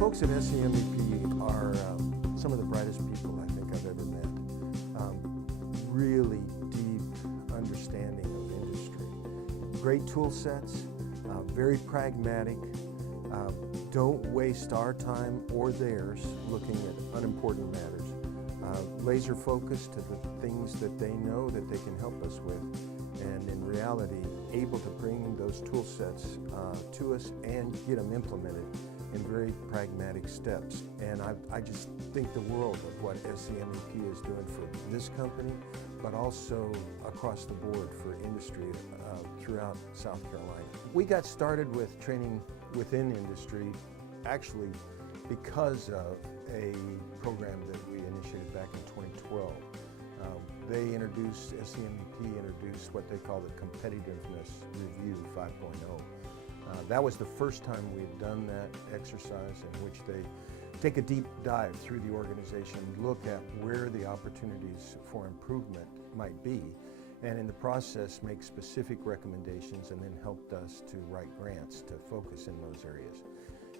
folks at SCMEP are some of the brightest people I think I've ever met. Really deep understanding of industry. Great tool sets, very pragmatic, don't waste our time or theirs looking at unimportant matters. Laser focused to the things that they know that they can help us with, and in reality able to bring those tool sets to us and get them implemented in very pragmatic steps. And I just think the world of what SCMEP is doing for this company, but also across the board for industry throughout South Carolina. We got started with training within industry actually because of a program that we initiated back in 2012. SCMEP introduced what they call the Competitiveness Review 5.0. That was the first time we had done that exercise in which they take a deep dive through the organization, look at where the opportunities for improvement might be, and in the process make specific recommendations, and then helped us to write grants to focus in those areas.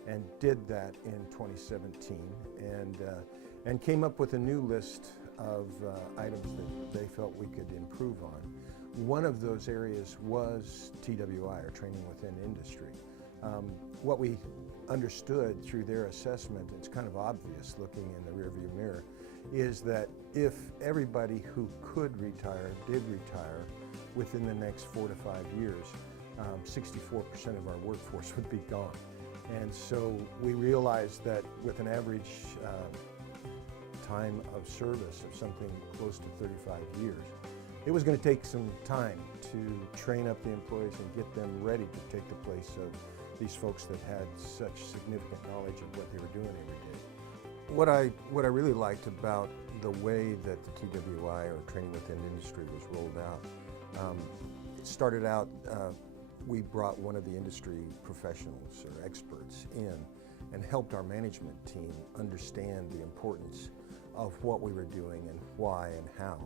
And did that in 2017 and came up with a new list of items that they felt we could improve on. One of those areas was TWI, or training within industry. What we understood through their assessment, it's kind of obvious looking in the rearview mirror, is that if everybody who could retire did retire within the next 4 to 5 years, 64% of our workforce would be gone. And so we realized that with an average time of service of something close to 35 years, it was going to take some time to train up the employees and get them ready to take the place of these folks that had such significant knowledge of what they were doing every day. What I really liked about the way that the TWI, or training within industry, was rolled out, it started out, we brought one of the industry professionals or experts in and helped our management team understand the importance of what we were doing and why and how.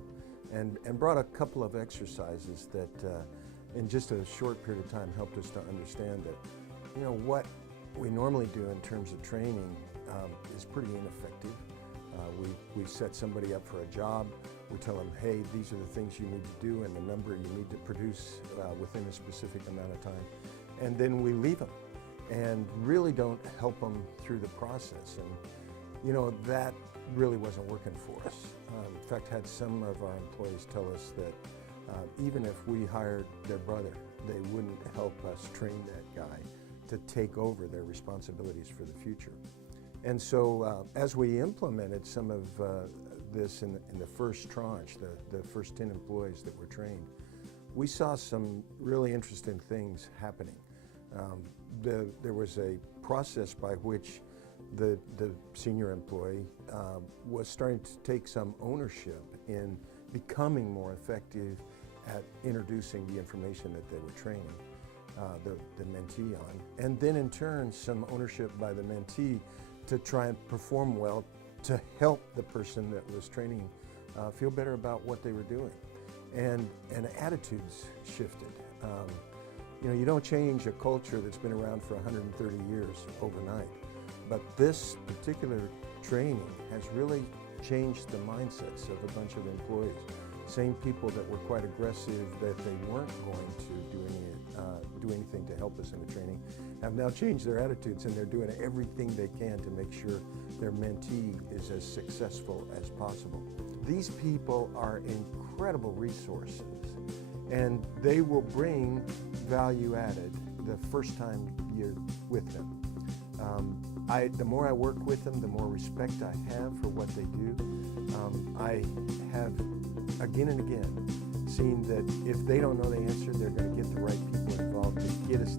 And brought a couple of exercises that in just a short period of time helped us to understand that, you know, what we normally do in terms of training is pretty ineffective. We set somebody up for a job, we tell them, hey, these are the things you need to do and the number you need to produce within a specific amount of time, and then we leave them and really don't help them through the process. And you know, that really wasn't working for us. In fact, had some of our employees tell us that even if we hired their brother, they wouldn't help us train that guy to take over their responsibilities for the future. And so as we implemented some of this in the first tranche, the first 10 employees that were trained, we saw some really interesting things happening. There was a process by which the senior employee was starting to take some ownership in becoming more effective at introducing the information that they were training the mentee on, and then in turn some ownership by the mentee to try and perform well to help the person that was training feel better about what they were doing. And attitudes shifted. You know, you don't change a culture that's been around for 130 years overnight, but this particular training has really changed the mindsets of a bunch of employees. Same people that were quite aggressive that they weren't going to do anything to help us in the training have now changed their attitudes, and they're doing everything they can to make sure their mentee is as successful as possible. These people are incredible resources, and they will bring value added the first time you're with them. The more I work with them, the more respect I have for what they do. I have again and again seen that if they don't know the answer, they're going to get the right people involved to get us